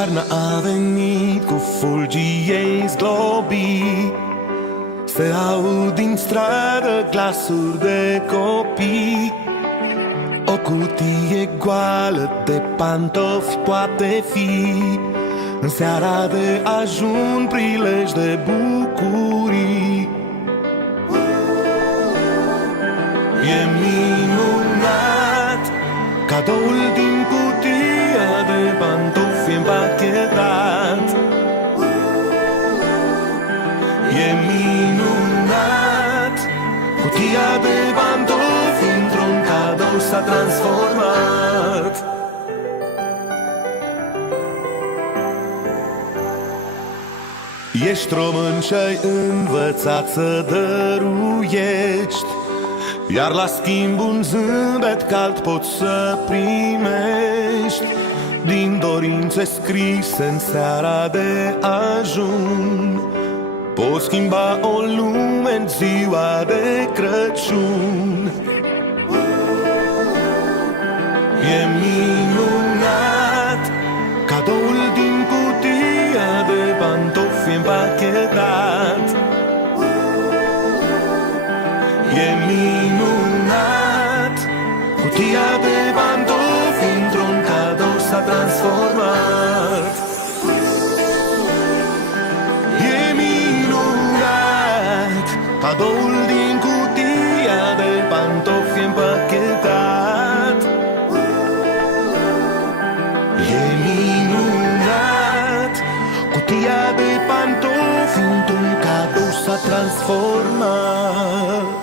Iarna a venit cu fulgii ei zglobi. Se aud din stradă glasuri de copii. O cutie goală de pantofi poate fi în seara de ajun prilej de bucurii. E minunat, cadoul din cutia de pantofi împachetat. E minunat, cutia de pantofi într-un cadou s-a transformat. Ești român și-ai învățat să dăruiești, iar la schimb un zâmbet cald poți să primești din dorințe scrise în seara de ajun. Poți schimba o lume în ziua de Crăciun. E minunat, cadoul din cutia de pantofi împachetat. E minunat, cutia de pantofi într-un cadou s-a transformat. E minunat, cadoul din cutia de pantofi împachetat. E minunat, cutia de pantofi într-un cadou s-a transformat.